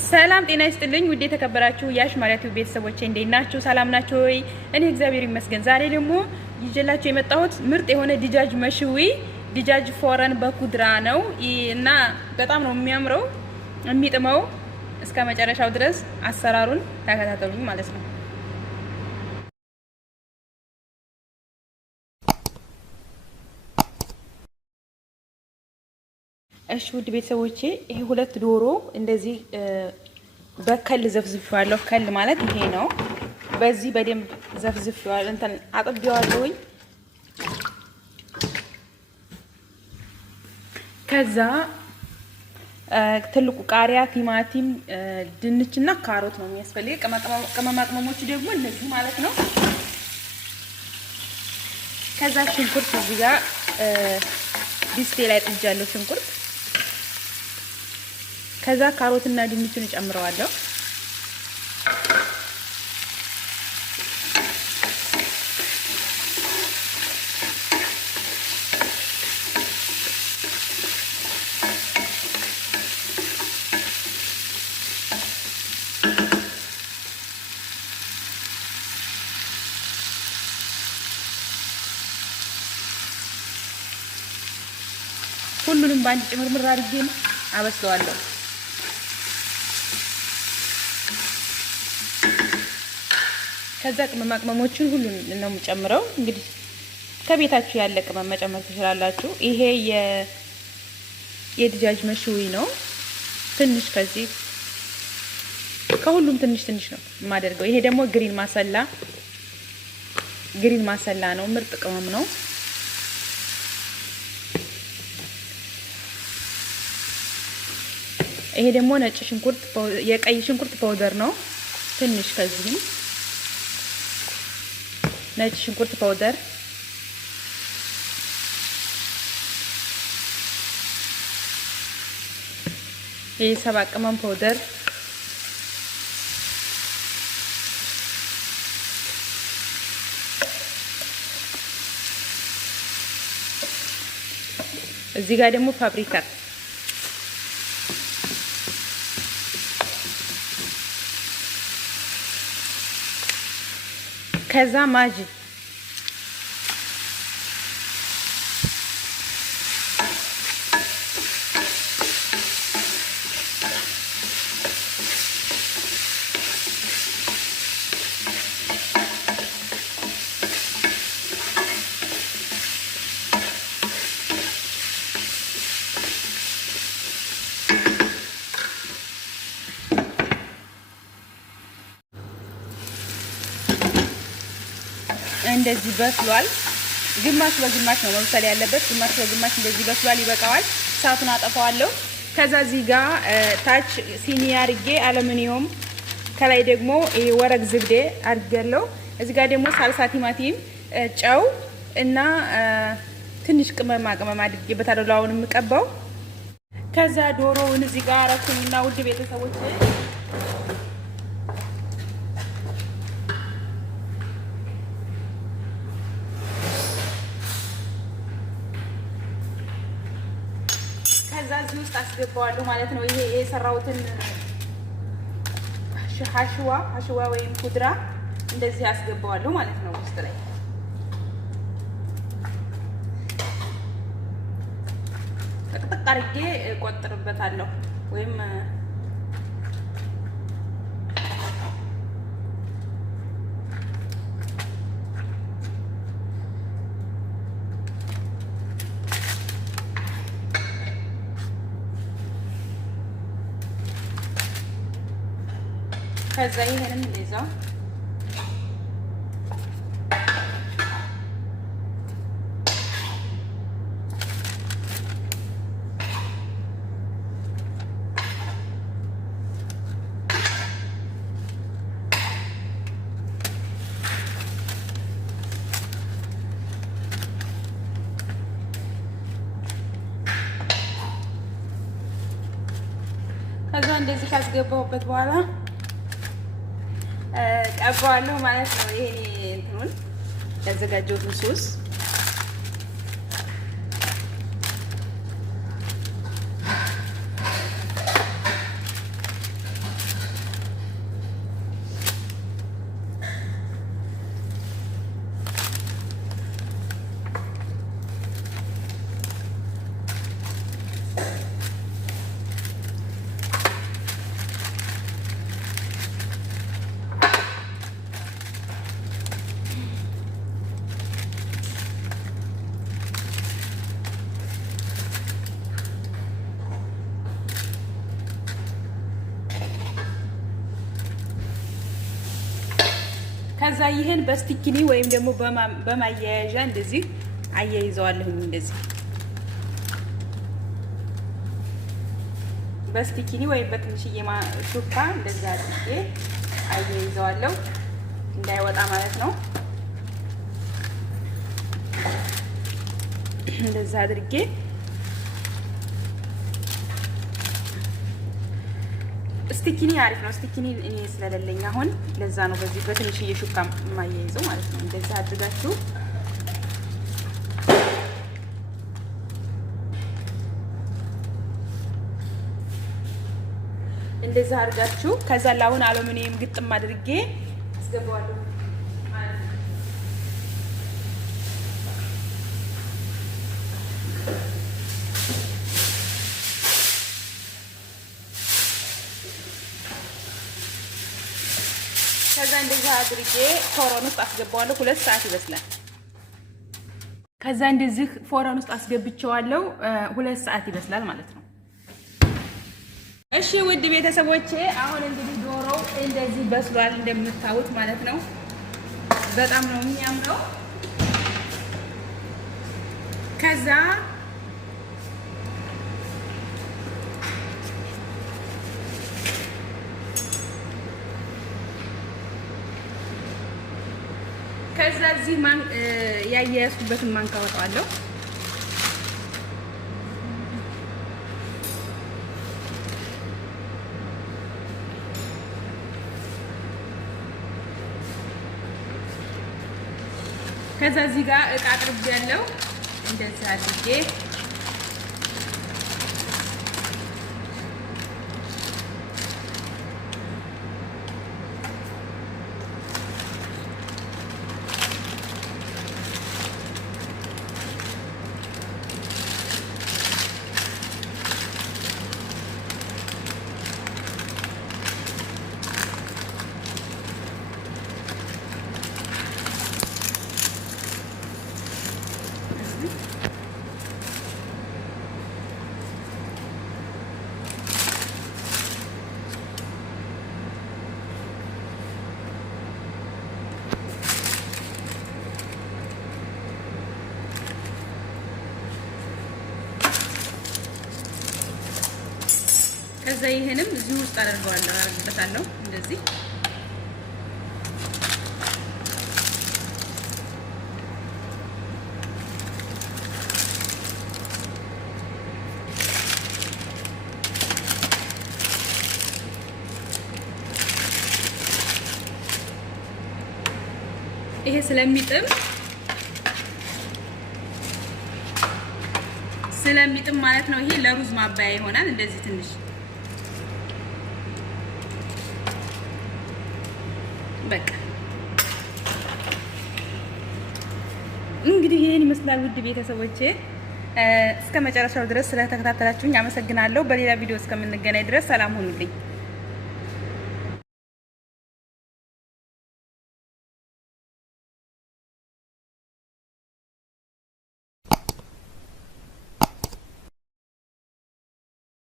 ሰላም ጤና ይስጥልኝ ውድ የተከበራችሁ የአሽማሪያቱ ቤተሰቦቼ እንዴት ናችሁ? ሰላም ናችሁ ወይ? እኔ እግዚአብሔር ይመስገን። ዛሬ ደግሞ ይዤላችሁ የመጣሁት ምርጥ የሆነ ዲጃጅ መሽዊ ዲጃጅ ፎረን በኩድራ ነው እና በጣም ነው የሚያምረው የሚጥመው። እስከ መጨረሻው ድረስ አሰራሩን ተከታተሉኝ ማለት ነው። እሺ ውድ ቤተሰቦቼ ይሄ ሁለት ዶሮ እንደዚህ በከል ዘፍዝፌዋለሁ። ከል ማለት ይሄ ነው። በዚህ በደንብ ዘፍዝፌዋለሁ እንትን አጥቤዋለሁኝ። ከዛ ትልቁ ቃሪያ፣ ቲማቲም፣ ድንችና ካሮት ነው የሚያስፈልግ። ቅመማ ቅመሞች ደግሞ እነዚህ ማለት ነው። ከዛ ሽንኩርት እዚህ ጋር ዲስቴ ላይ ጥጃለሁ ሽንኩርት። ከዛ ካሮትና ድንቹን እጨምረዋለሁ። ሁሉንም ባንድ ጭምርምር አድርጌ አበስለዋለሁ። ከዛ ቅመማ ቅመሞችን ሁሉን ነው የምጨምረው። እንግዲህ ከቤታችሁ ያለ ቅመም መጨመር ትችላላችሁ። ይሄ የዲጃጅ መሽዊ ነው። ትንሽ ከዚህ ከሁሉም ትንሽ ትንሽ ነው የማደርገው። ይሄ ደግሞ ግሪን ማሰላ ነው። ምርጥ ቅመም ነው። ይሄ ደግሞ ነጭ ሽንኩርት የቀይ ሽንኩርት ፓውደር ነው። ትንሽ ከዚህም ነጭ ሽንኩርት ፓውደር፣ ይሄ ሰባ ቅመም ፓውደር፣ እዚህ ጋር ደግሞ ፋብሪካ፣ ከዛ ማጂ፣ እንደዚህ በስሏል። ግማሽ በግማሽ ነው መብሰል ያለበት። ግማሽ በግማሽ እንደዚህ በስሏል። ይበቃዋል። እሳቱን አጠፋዋለሁ። ከዛ እዚህ ጋር ታች ሲኒ አድርጌ አሉሚኒየም፣ ከላይ ደግሞ ወረቅ ዝብዴ አድርጌያለሁ። እዚህ ጋር ደግሞ ሳልሳ ቲማቲም፣ ጨው እና ትንሽ ቅመማ ቅመም አድርጌበታለሁ። አሁን የምቀባው ከዛ ዶሮውን እዚህ ጋር አረኩኝና ውድ ቤተሰቦች ከዛ እዚህ ውስጥ አስገባዋለሁ ማለት ነው። ይሄ የሰራሁትን ሀሽዋ ወይም ኩድራ እንደዚህ አስገባዋለሁ ማለት ነው። ውስጥ ላይ ጥቅጥቅ አድርጌ እቆጥርበታለሁ ወይም ከዛ ይሄንን እንደዛው እንደዚህ ካስገባሁበት በኋላ ቀባዋለሁ ማለት ነው። ይሄ እንትኑን ያዘጋጀሁትን ሶስ ከዛ ይሄን በስቲኪኒ ወይም ደግሞ በማያያዣ እንደዚህ አያይዘዋለሁ። እንደዚህ በስቲኪኒ ወይም በትንሽዬ ሹካ እንደዛ አድርጌ አያይዘዋለሁ እንዳይወጣ ማለት ነው። እንደዛ አድርጌ ስቲኪኒ አሪፍ ነው። ስቲኪኒ እኔ ስለሌለኝ አሁን ለዛ ነው በዚህ በትንሽዬ ሹካ የማያይዘው ማለት ነው። እንደዛ አድርጋችሁ እንደዛ አድርጋችሁ ከዛ ላውን አሉሚኒየም ግጥም አድርጌ አስገባዋለሁ። ከዛ እንደዛ አድርጌ ፎረን ውስጥ አስገባዋለሁ። 2 ሰዓት ይበስላል። ከዛ እንደዚህ ፎረን ውስጥ አስገብቼዋለሁ። 2 ሰዓት ይበስላል ማለት ነው። እሺ ውድ ቤተሰቦቼ አሁን እንግዲህ ዶሮው እንደዚህ በስሏል እንደምታዩት ማለት ነው። በጣም ነው የሚያምረው። ከዛ እዚህ ያያያዝኩበትን ማንካ አወጣዋለሁ። ከዛ እዚህ ጋር እቃ አቅርቤያለሁ እንደዛ አድርጌ ከዛ ይሄንም እዚህ ውስጥ አደርገዋለሁ እንደዚህ ይሄ ስለሚጥም ማለት ነው። ይሄ ለሩዝ ማባያ ይሆናል። እንደዚህ ትንሽ በቃ እንግዲህ ይሄን ይመስላል። ውድ ቤተሰቦቼ እስከ መጨረሻው ድረስ ስለተከታተላችሁኝ አመሰግናለሁ። በሌላ ቪዲዮ እስከምንገናኝ ድረስ ሰላም ሁኑልኝ።